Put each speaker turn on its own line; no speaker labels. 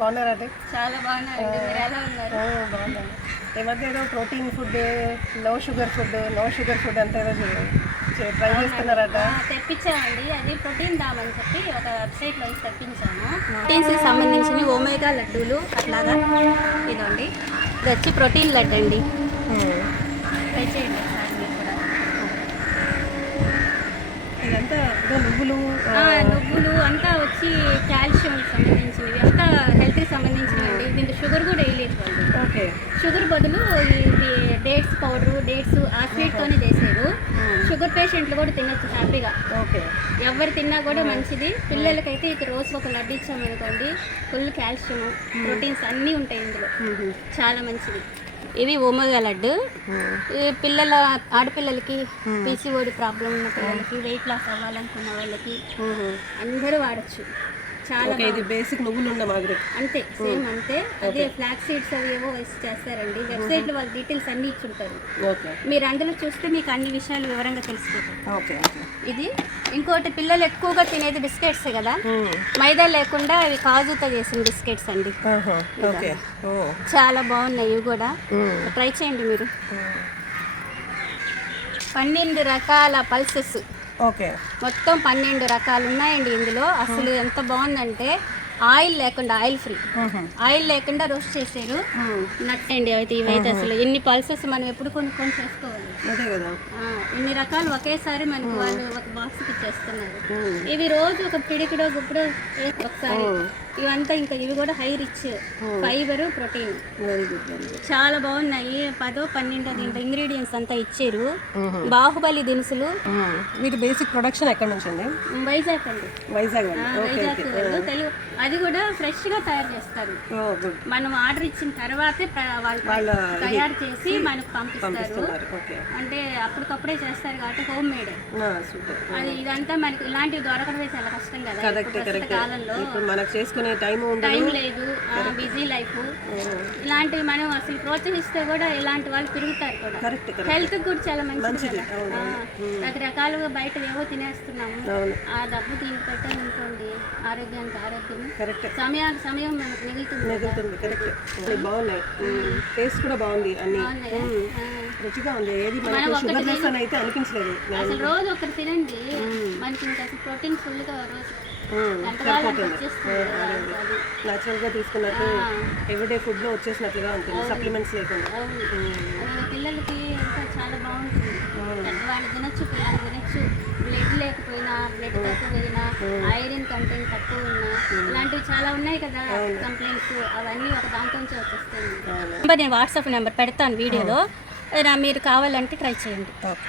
బాగున్నారండి
చాలా బాగున్నారండి. మీరు ఎలా ఉన్నారు?
బాగున్నాను. ఈ మధ్య ఏదో protein food no sugar food no sugar food అంతా ఏదో ట్రై చేస్తున్నారట.
తెప్పించామండి. అది ప్రోటీన్ దామని చెప్పి ఒక వెబ్సైట్లో నుంచి తెప్పించాము. ప్రోటీన్స్కి సంబంధించిన ఒమేగా లడ్డూలు అట్లాగా ఇదండి. ఇది వచ్చి ప్రోటీన్ లడ్డు అండి. ట్రై చేయండి
ఇదంతా నువ్వులు
నువ్వులు అంతా వచ్చి కాల్షియం సంబంధించినవి అంతా హెల్త్కి సంబంధించినవి అండి దీంట్లో షుగర్ కూడా వేయలేదు వాళ్ళు
ఓకే
షుగర్ బదులు ఇది డేట్స్ పౌడర్ డేట్స్ ఆ స్వీట్తోనే చేశారు షుగర్ పేషెంట్లు కూడా తినొచ్చు హ్యాపీగా.
ఓకే.
ఎవరు తిన్నా కూడా మంచిది. పిల్లలకైతే ఇది రోజు ఒక లడ్డు ఇచ్చామనుకోండి ఫుల్ కాల్షియం ప్రోటీన్స్ అన్నీ ఉంటాయి ఇందులో. చాలా మంచిది. ఇవి ఓమేగా లడ్డు. ఈ పిల్లల ఆడపిల్లలకి పీసీఓడి ప్రాబ్లం ఉన్న పిల్లలకి వెయిట్ లాస్ అవ్వాలనుకున్న వాళ్ళకి అందరూ వాడచ్చు. చాలా
ఇది బేసిక్ నువ్వులు ఉన్న మాదిరి.
అంతే సేమ్ అంతే. అదే ఫ్లాక్ సీడ్స్ అవి ఏవో వేసి చేస్తారండి. వెబ్సైట్లో వాళ్ళ డీటెయిల్స్ అన్నీ ఇచ్చుంటారు.
ఓకే.
మీరు అందులో చూస్తే మీకు అన్ని విషయాలు వివరంగా తెలిసిపోతాయి
ఓకే ఓకే.
ఇది ఇంకోటి పిల్లలు ఎక్కువగా తినేది బిస్కెట్స్ కదా? మైదా లేకుండా అవి కాజుతో చేసిన బిస్కెట్స్ అండి. చాలా బాగున్నాయి ఇవి కూడా. ట్రై చేయండి మీరు. పన్నెండు రకాల పల్సెస్.
ఓకే.
మొత్తం పన్నెండు రకాలు ఉన్నాయండి ఇందులో. అసలు ఎంత బాగుందంటే ఆయిల్ లేకుండా ఆయిల్ ఫ్రీ. ఆయిల్ లేకుండా రోస్ట్ చేశారు నట్ అండి అయితే ఇవైతే అసలు ఎన్ని పల్సెస్ మనం ఎప్పుడు కొనుక్కొని చేసుకోవాలి.
అదే కదా.
ఆ, ఇన్ని రకాలు ఒకేసారి మనకి వాళ్ళు ఒక బాక్స్ ఇచ్చేస్తున్నారు. ఇవి రోజు ఒక పిడికిడో గుప్పుడో ఒకసారి. ఇవంతా ఇంకా ఇవి కూడా హై రిచ్. Fibre protein. చాలా బాగున్నాయి. పదో పన్నెండో దీంట్లో ఇంగ్రీడియంట్స్ అంతా ఇచ్చారు. బాహుబలి దినుసులు.
వీటి బేసిక్ ప్రొడక్షన్ ఎక్కడ నుంచి అండి?
వైజాగ్ అండి.
వైజాగ్
వైజాగ్ తెలుగు అది కూడా ఫ్రెష్గా తయారు చేస్తారు. మనం ఆర్డర్ ఇచ్చిన తర్వాతే వాళ్ళు తయారు చేసి మనకు పంపిస్తారు. అంటే అప్పటికప్పుడే చేస్తారు కాబట్టి హోమ్ మేడ్. అది ఇదంతా మనకి ఇలాంటివి దొరకడమే చాలా కష్టం కదా. కాలంలో
మనకు చేసుకునే టైం
టైం లేదు బిజీ లైఫ్. ఇలాంటివి మనం అసలు ప్రోత్సహిస్తే కూడా ఇలాంటి వాళ్ళు పెరుగుతారు కూడా. హెల్త్ కూడా చాలా మంచిది రకరకాలుగా బయట ఏవో తినేస్తున్నాము. ఆ డబ్బు దీనికి పెట్టాలనుకోండి ఆరోగ్యానికి ఆరోగ్యం
కరెక్ట్.
సమయానికి సమయం మనకు మిగులుతుంది.
మిగులుతుంది కరెక్ట్. బాగున్నాయి. టేస్ట్ కూడా బాగుంది అన్ని. రుచిగా ఉంది. ఏది షుగర్ లెస్ అని అయితే అనిపించలేదు.
అసలు రోజు ఒకటి తినండి. మనకి ఇంకా ప్రోటీన్ ఫుల్గా రోజు.
న్యాచురల్గా తీసుకున్నట్టు ఎవ్రీడే ఫుడ్లో వచ్చేసినట్లుగా ఉంటుంది. సప్లిమెంట్స్ లేకుండా.
పిల్లలకి ఇంకా చాలా బాగుంటుంది. పెద్దవాళ్ళు తినొచ్చు పిల్లలు ఐరన్ కంటెంట్ తక్కువ ఉన్నా ఇలాంటివి చాలా ఉన్నాయి కదా కంప్లైంట్స్ అవన్నీ ఒక దాంట్లోంచి వచ్చేస్తాయి. నెంబర్ నేను వాట్సాప్ నెంబర్ పెడతాను వీడియోలో. మీరు కావాలంటే ట్రై చేయండి.
ఓకే